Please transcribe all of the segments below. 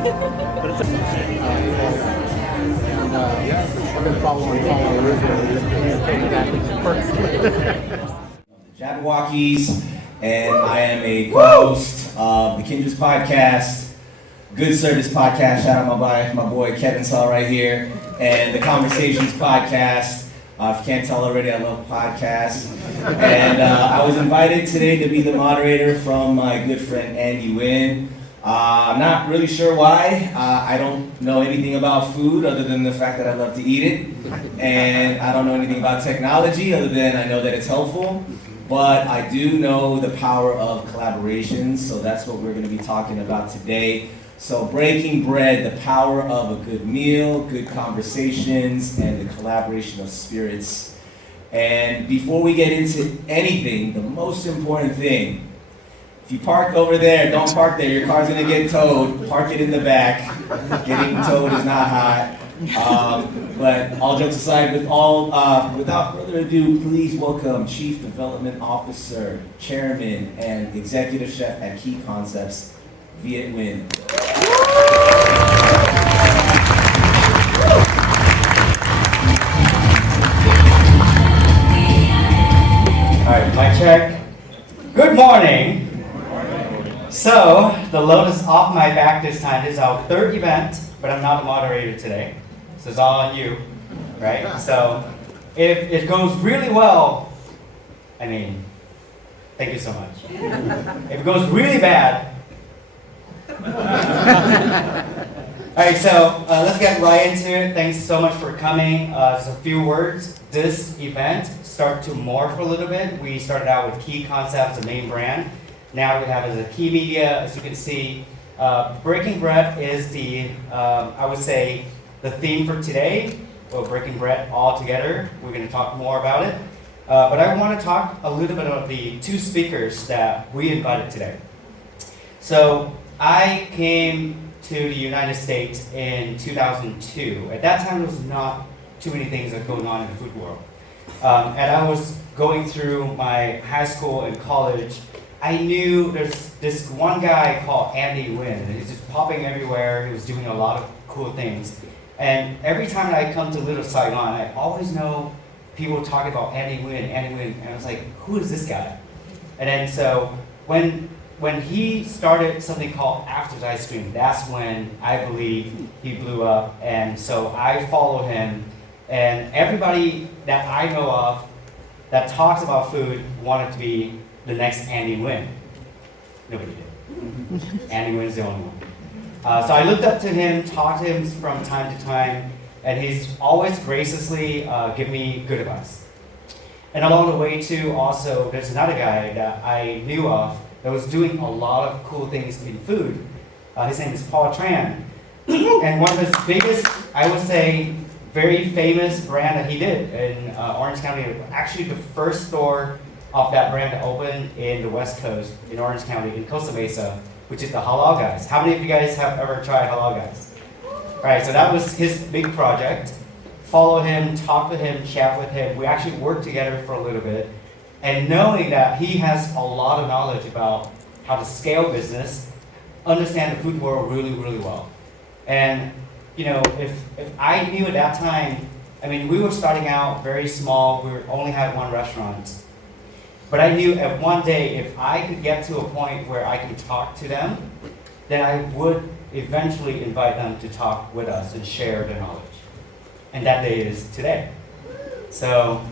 I've been following The Jabberwockies, and I am a co-host of the Kindred's podcast, Good Service podcast. Shout out my boy Kevin Saw right here, and the Conversations podcast. If you can't tell already, I love podcasts. And I was invited today to be the moderator from my good friend Andy Wynn. I'm not really sure why. I don't know anything about food other than the fact that I love to eat it. And I don't know anything about technology other than I know that it's helpful. But I do know the power of collaborations, so that's what we're going to be talking about today. So breaking bread, the power of a good meal, good conversations, and the collaboration of spirits. And before we get into anything, the most important thing, if you park over there, don't park there. Your car's gonna get towed. Park it in the back. Getting towed is not hot. But all jokes aside, without further ado, please welcome Chief Development Officer, Chairman, and Executive Chef at Key Concepts, Viet Nguyen. All right, mic check. Good morning. So, the load is off my back this time. This is our third event, but I'm not the moderator today. So it's all on you, right? So, if it goes really well, thank you so much. If it goes really bad, all right, so let's get right into it. Thanks so much for coming. Just a few words. This event started to morph a little bit. We started out with Key Concepts, the main brand. Now we have it as a Key Media. As you can see, Breaking Bread is I would say, the theme for today. Well, Breaking Bread all together. We're going to talk more about it. But I want to talk a little bit about the two speakers that we invited today. So I came to the United States in 2002. At that time, there was not too many things that were going on in the food world. And I was going through my high school and college. I knew there's this one guy called Andy Wynn. He's just popping everywhere. He was doing a lot of cool things. And every time I come to Little Saigon, I always know people talking about Andy Wynn. And I was like, who is this guy? And then so when he started something called After's Ice Cream, that's when I believe he blew up. And so I follow him. And everybody that I know of that talks about food wanted to be the next Andy Wynn. Nobody did. Andy Wynn's the only one. So I looked up to him, talked to him from time to time, and he's always graciously given me good advice. And along the way too, also, there's another guy that I knew of that was doing a lot of cool things in food. His name is Paul Tran. And one of his biggest, I would say, very famous brand that he did in Orange County, actually the first store of that brand to open in the West Coast, in Orange County, in Costa Mesa, which is the Halal Guys. How many of you guys have ever tried Halal Guys? All right, so that was his big project. Follow him, talk to him, chat with him. We actually worked together for a little bit. And knowing that he has a lot of knowledge about how to scale business, understand the food world really, really well. And if I knew at that time, we were starting out very small. We only had one restaurant. But I knew at one day, if I could get to a point where I could talk to them, then I would eventually invite them to talk with us and share their knowledge. And that day is today. So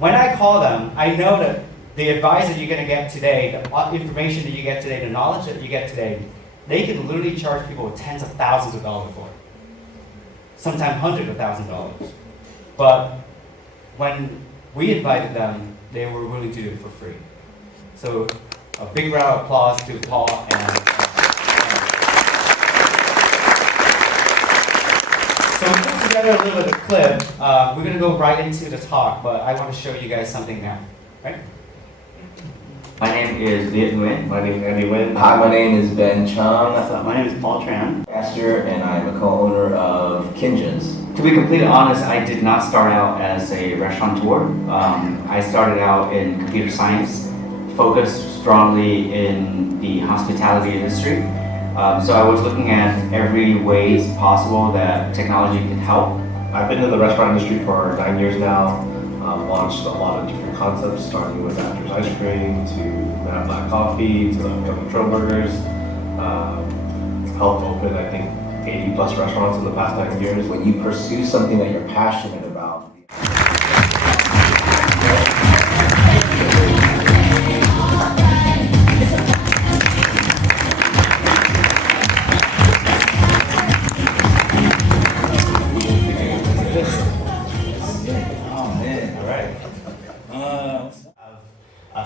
when I call them, I know that the advice that you're going to get today, the information that you get today, the knowledge that you get today, they can literally charge people tens of thousands of dollars for it. Sometimes hundreds of thousands of dollars. But when we invited them, they were willing to do it for free. So a big round of applause to Paul and so we put together a little bit of clip. We're going to go right into the talk, but I want to show you guys something now. Right? My name is Viet Nguyen. My name is Andy Wynn. Hi, my name is Ben Chung. My name is Paul Tran. Pastor, and I'm a co-owner of Kinjin's. To be completely honest, I did not start out as a restaurateur. I started out in computer science, focused strongly in the hospitality industry. So I was looking at every ways possible that technology can help. I've been in the restaurant industry for 9 years now. Launched a lot of different concepts, starting with After's Ice Cream to Mad Black Coffee to the upcoming Trail Burgers. Helped open, I think, 80 plus restaurants in the past 9 years. When you pursue something that you're passionate about,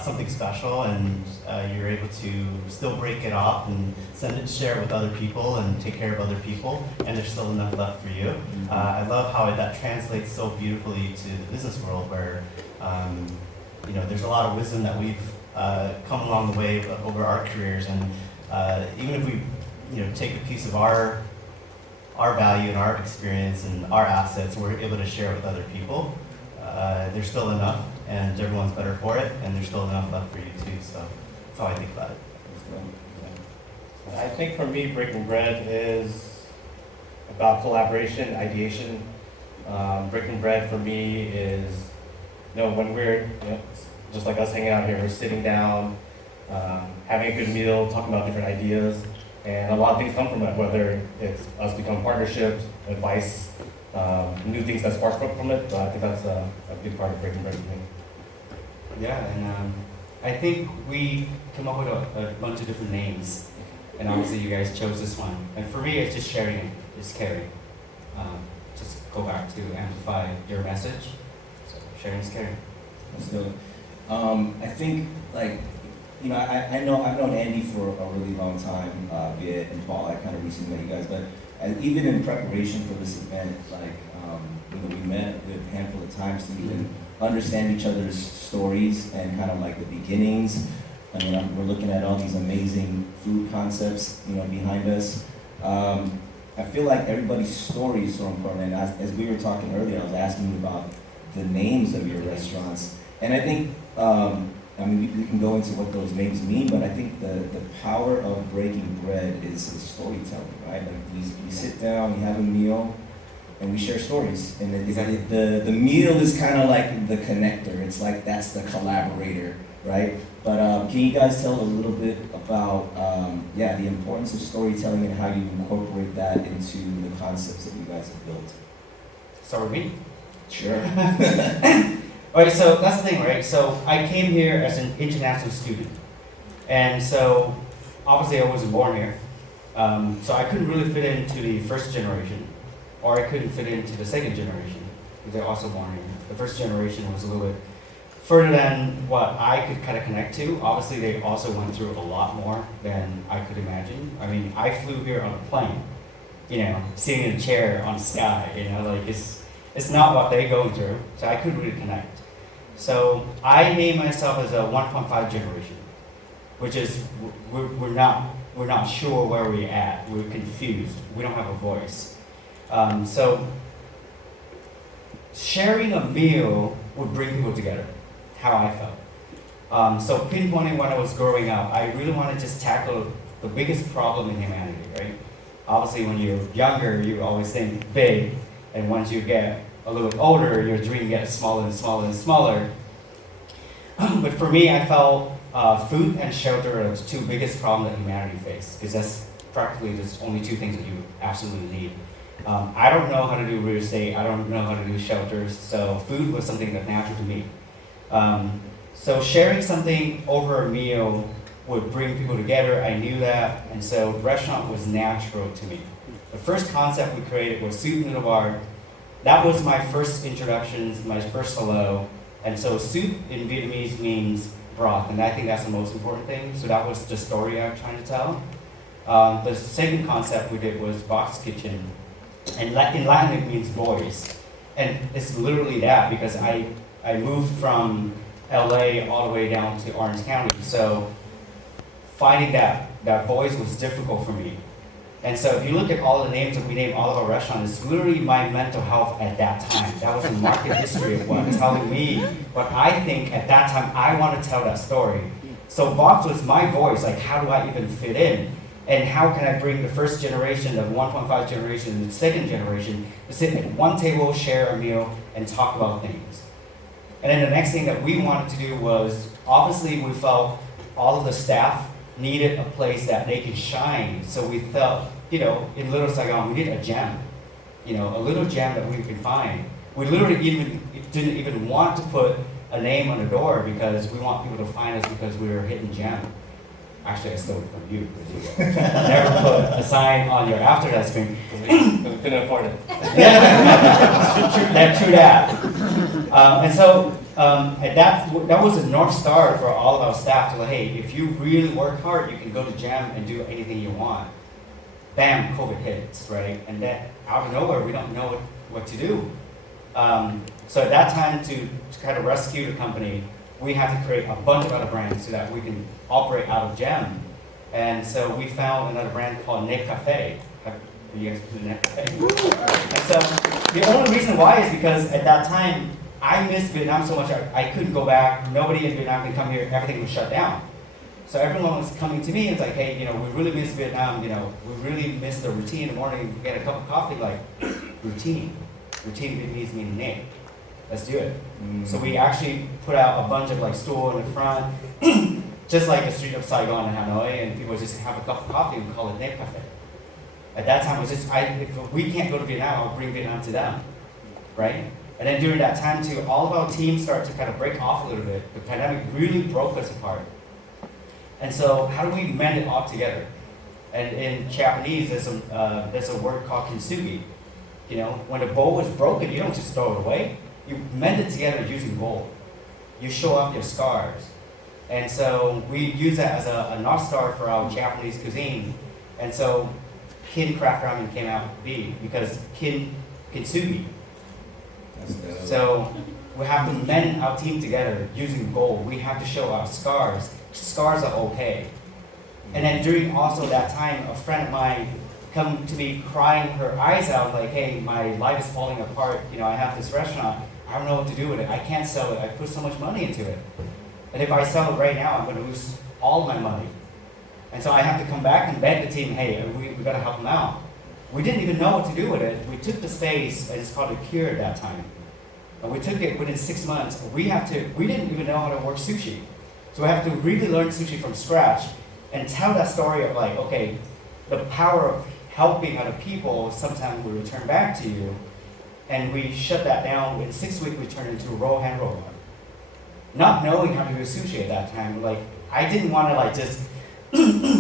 something special, and you're able to still break it off and share it with other people and take care of other people, and there's still enough left for you. I love how that translates so beautifully to the business world, where there's a lot of wisdom that we've come along the way over our careers, and even if we take a piece of our value and our experience and our assets, we're able to share it with other people. There's still enough, and everyone's better for it, and there's still enough left for you too. So that's how I think about it. I think for me, breaking bread is about collaboration, ideation. Breaking bread for me is, when we're just like us hanging out here, we're sitting down, having a good meal, talking about different ideas, and a lot of things come from it. Whether it's us become partnerships, advice, new things that spark from it. But I think that's a big part of breaking bread for me. Yeah, and I think we come up with a bunch of different names, and obviously you guys chose this one. And for me, it's just sharing it, it's caring. Just go back to amplify your message. So sharing is caring. let's do it. I think I know I've known Andy for a really long time, Viet and Paul. I kind of recently met you guys, but even in preparation for this event, we met a good handful of times to even understand each other's stories and kind of like the beginnings. I mean, we're looking at all these amazing food concepts, behind us. I feel like everybody's story is so important. And as we were talking earlier, I was asking you about the names of your restaurants, and I think. We can go into what those names mean, but I think the power of breaking bread is storytelling, right? Like we sit down, we have a meal, and we share stories. And the meal is kind of like the connector. It's like that's the collaborator, right? But can you guys tell a little bit about the importance of storytelling and how you incorporate that into the concepts that you guys have built? Start with me? Sure. Alright, so that's the thing, right? So I came here as an international student. And so obviously I wasn't born here. So I couldn't really fit into the first generation, or I couldn't fit into the second generation, because they're also born here. The first generation was a little bit further than what I could kind of connect to. Obviously they also went through a lot more than I could imagine. I mean, I flew here on a plane, sitting in a chair on the sky, it's not what they go through, so I couldn't really connect. So I name myself as a 1.5 generation, which is we're not sure where we're at. We're confused. We don't have a voice. So sharing a meal would bring people together. How I felt. So pinpointing when I was growing up, I really want to just tackle the biggest problem in humanity, right? Obviously, when you're younger, you always think big. And once you get a little bit older, your dream gets smaller and smaller and smaller. But for me, I felt food and shelter are the two biggest problems that humanity faces, because that's practically just only two things that you absolutely need. I don't know how to do real estate. I don't know how to do shelters. So food was something that's natural to me. So sharing something over a meal would bring people together. I knew that, and so restaurant was natural to me. The first concept we created was soup noodle bar. That was my first introductions, my first hello. And so soup in Vietnamese means broth, and I think that's the most important thing. So that was the story I'm trying to tell. The second concept we did was box kitchen. And in Latin it means voice. And it's literally that, because I moved from LA all the way down to Orange County. So finding that voice was difficult for me. And so if you look at all the names that we named all of our restaurants, it's literally my mental health at that time. That was the market history of what telling me what I think at that time I want to tell that story. So Vox was my voice, like how do I even fit in? And how can I bring the first generation, the 1.5 generation, and the second generation to sit at one table, share a meal, and talk about things? And then the next thing that we wanted to do was, obviously we felt all of the staff needed a place that they could shine. So we felt, in Little Saigon, we needed a gem. A little gem that we could find. We literally didn't even want to put a name on the door because we want people to find us because we were a hidden gem. Actually, I stole it from you because you never put a sign on your after that screen. Because we couldn't afford it. True that. And so that was a North Star for all of our staff to like, hey, if you really work hard, you can go to Gem and do anything you want. Bam, COVID hits, right? And then out of nowhere, we don't know what to do. So at that time, to kind of rescue the company, we had to create a bunch of other brands so that we can operate out of Gem. And so we found another brand called Nip Cafe. Have you guys been to Nip Cafe? And so the only reason why is because at that time, I missed Vietnam so much, I couldn't go back. Nobody in Vietnam could come here. Everything was shut down. So everyone was coming to me and it's like, hey, we really miss Vietnam. We really miss the routine in the morning. We get a cup of coffee, like routine. Routine Vietnamese means name. Let's do it. So we actually put out a bunch of like stool in the front, just like the street of Saigon in Hanoi, and people just have a cup of coffee and call it Nip Cafe. At that time, it was just, if we can't go to Vietnam, I'll bring Vietnam to them, right? And then during that time too, all of our teams started to kind of break off a little bit. The pandemic really broke us apart. And so how do we mend it all together? And in Japanese, there's a word called kintsugi. When a bowl is broken, you don't just throw it away. You mend it together using gold. You show off your scars. And so we use that as a North Star for our Japanese cuisine. And so Kin Craft Ramen came out to be because kintsugi. So we have to mend our team together using gold. We have to show our scars. Scars are okay. And then during also that time, a friend of mine come to me crying her eyes out like, hey, my life is falling apart. I have this restaurant. I don't know what to do with it. I can't sell it. I put so much money into it. And if I sell it right now, I'm going to lose all my money. And so I have to come back and beg the team, hey, we got to help them out. We didn't even know what to do with it. We took the space, and it's called a cure at that time. And we took it within 6 months. We didn't even know how to work sushi. So we have to really learn sushi from scratch and tell that story of like, okay, the power of helping other people sometimes will return back to you. And we shut that down. In 6 weeks, we turned into a roll hand roll. Not knowing how to do sushi at that time, like I didn't want to like just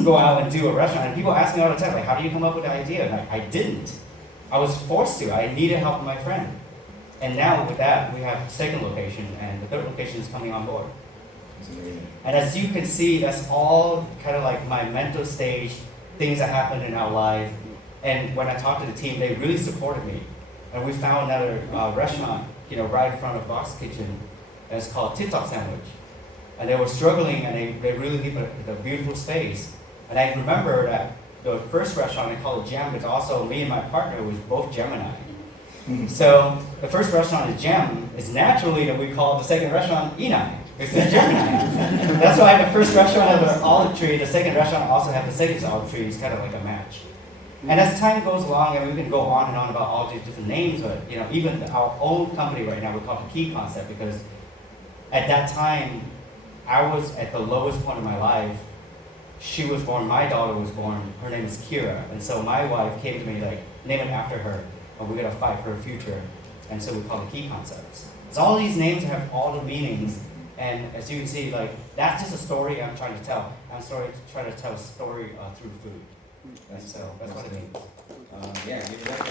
go out and do a restaurant. And people ask me all the time, like, how do you come up with the idea? And I didn't. I was forced to. I needed help from my friend. And now with that, we have a second location, and the third location is coming on board. And as you can see, that's all kind of like my mental stage, things that happened in our life. And when I talked to the team, they really supported me. And we found another restaurant, right in front of Box Kitchen, and it's called TikTok Sandwich. And they were struggling, and they really needed a beautiful space. And I remember that the first restaurant, they called it Gem, but also me and my partner was both Gemini. So the first restaurant is Gem. It's naturally that we call the second restaurant Enai. It's Gemini. That's why the first restaurant had the olive tree, the second restaurant also had the second olive tree. It's kind of like a match. And as time goes along, and we can go on and on about all these different names, but even our own company right now, we call it the Key Concept, because at that time, I was at the lowest point of my life. She was born, my daughter was born, her name is Kira. And so my wife came to me like, name it after her, and we're gonna fight for her future. And so we call it Key Concepts. So all these names have all the meanings, and as you can see, like, that's just a story I'm trying to tell. I'm trying to tell a story through food. And so that's what it means. Yeah, give it up.